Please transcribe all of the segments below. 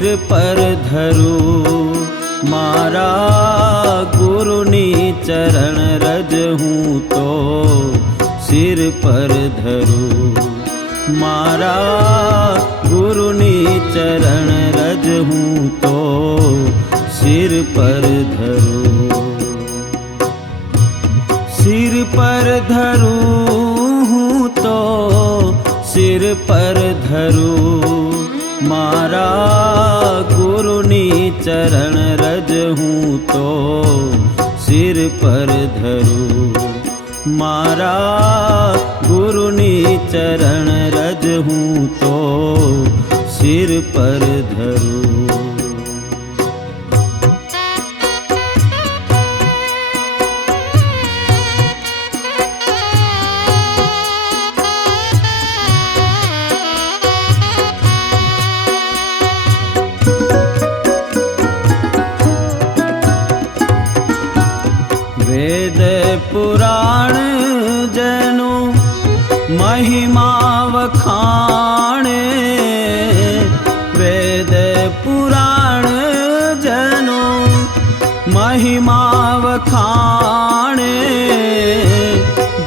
सिर पर धरूं मारा गुरुनी चरण रज हूँ तो सिर पर धरूं मारा गुरुनी चरण रज हूँ तो सिर पर धरूं सिर पर धरूं हूँ तो सिर पर धरूं मारा गुरुनी चरण रज हूँ तो सिर पर धरूं मारा गुरुनी चरण रज हूँ तो सिर पर धरूं वेद पुराण जनो महिमा वखाणे वेद पुराण जनो महिमा वखाणे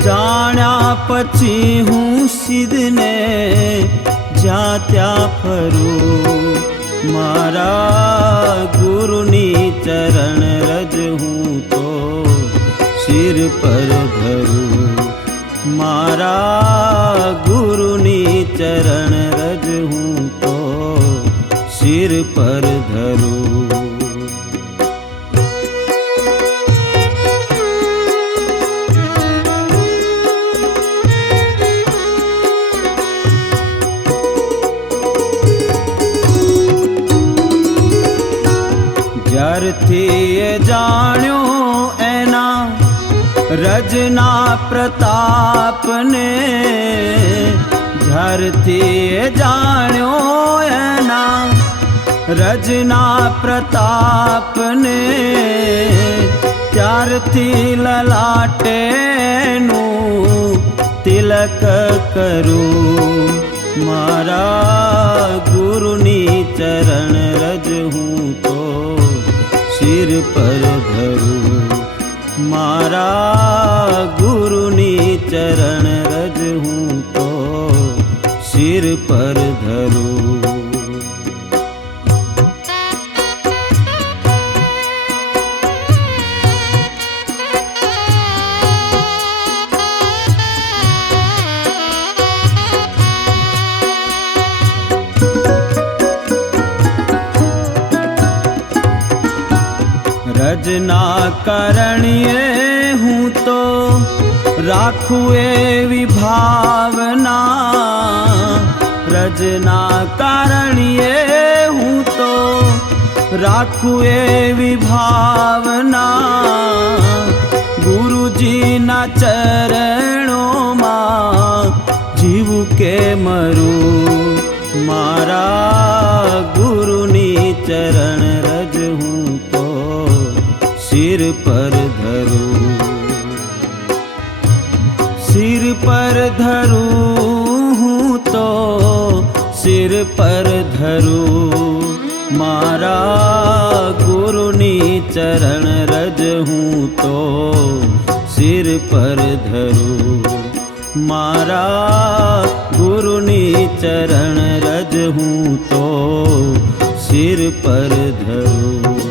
जाण्या पछी हूँ सिद्धने जात्या फरूं मारा गुरुनी चरण रज हूँ तो सिर पर धरूं मारा गुरुनी चरण रज हूँ तो सिर पर धरूं ज्यारथी जाण्यो एना रजना प्रताप ने ज्यारथी जाण्यो एना रजना प्रताप ने त्यारथी ललाटे नू तिलक करूं मारा गुरुनी चरण रज हूँ तो सिर पर धरूं मारा गुरुनी चरण रज हूँ तो सिर पर धरूं रजना करणिए हूँ तो राखू एवी भावना रजना करणिए हूँ तो राखू एवी भावना गुरुजी ना चरणों मां जीवू के मरूं मारा गुरुनी चरण रज हूँ तो सिर पर धरूं सिर पर धरूं हूँ तो सिर पर धरूं मारा गुरुनी चरण रज हूँ तो सिर पर धरूं मारा गुरुनी चरण रज हूँ तो सिर पर धरूं।